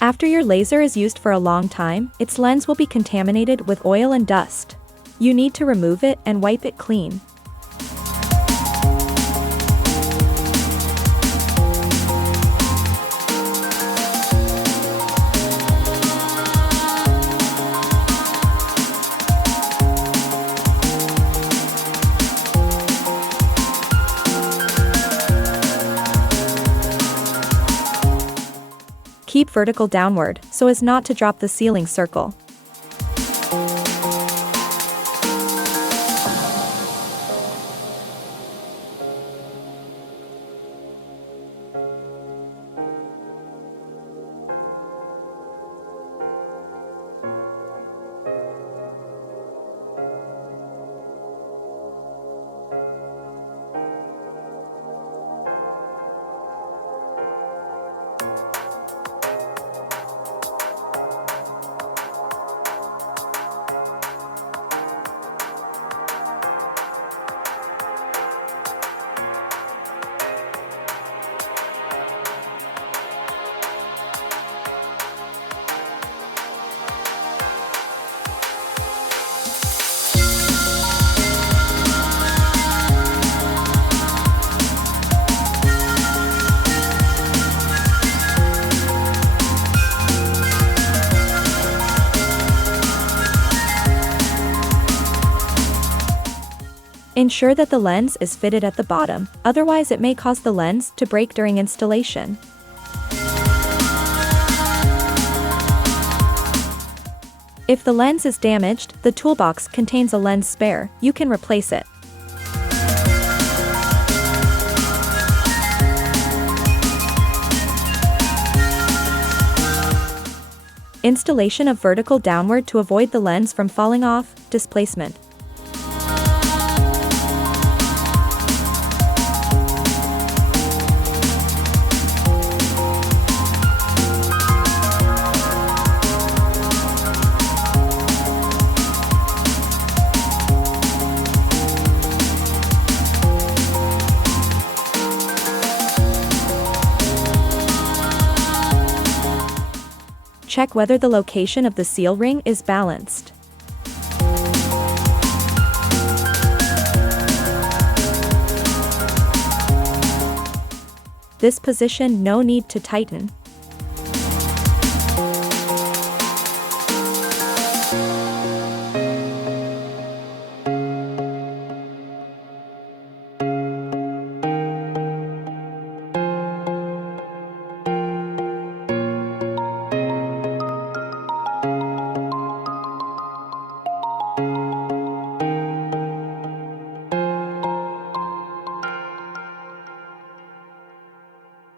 After your laser is used for a long time, its lens will be contaminated with oil and dust. You need to remove it and wipe it clean. Keep vertical downward, so as not to drop the sealing circle. Ensure that the lens is fitted at the bottom, otherwise it may cause the lens to break during installation. If the lens is damaged, the toolbox contains a lens spare. You can replace it. Installation of vertical downward to avoid the lens from falling off, displacement. Check whether the location of the seal ring is balanced. This position, no need to tighten.